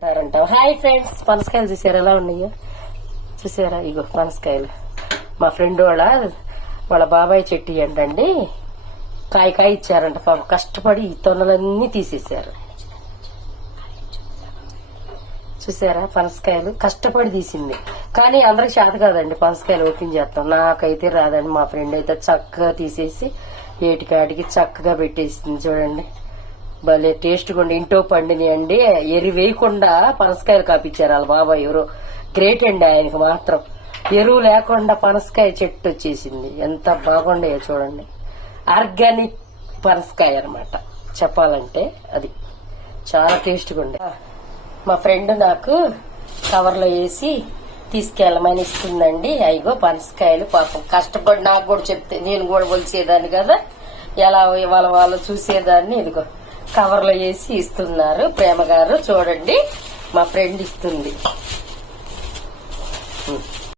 Hi friends, పనసకాయలు చూసారా ఎలా ఉన్నాయో? చూసారా? ఇగో పనసకాయలు మా ఫ్రెండ్ వాళ్ళ బాబాయ్ చెట్టు అంటండి. కాయ ఇచ్చారంట. పాప కష్టపడి ఈ తొనలన్నీ తీసేశారు. చూసారా? పనసకాయలు కష్టపడి తీసింది. కానీ అందరికి చేత కాదండి పనసకాయలు ఓపెన్ చేస్తాం. నాకైతే రాదండి. మా ఫ్రెండ్ అయితే చక్కగా తీసేసి ఏటికాటికి చక్కగా పెట్టేసింది. చూడండి, భలే టేస్ట్గా ఉండి ఇంటో పండిని అండి. ఎరువు వేయకుండా పనసకాయలు కాపించారు వాళ్ళ బాబాయ్. ఎవరో గ్రేట్ అండి. ఆయనకి మాత్రం ఎరువు లేకుండా పనసకాయ చెట్టు వచ్చేసింది. ఎంత బాగుండేయో చూడండి. ఆర్గానిక్ పనసకాయ అనమాట చెప్పాలంటే. అది చాలా టేస్ట్గా ఉండే. మా ఫ్రెండ్ నాకు కవర్లో వేసి తీసుకెళ్ళమని ఇస్తుందండి. అయిగో పనసకాయలు. పాపం కష్టపడి నాకు కూడా చెప్తే నేను కూడా ఒలిచేదాన్ని కదా, ఎలా వాళ్ళు చూసేదాన్ని. ఇదిగో కవర్లో వేసి ఇస్తున్నారు ప్రేమ గారు. చూడండి, మా ఫ్రెండ్ ఇస్తుంది.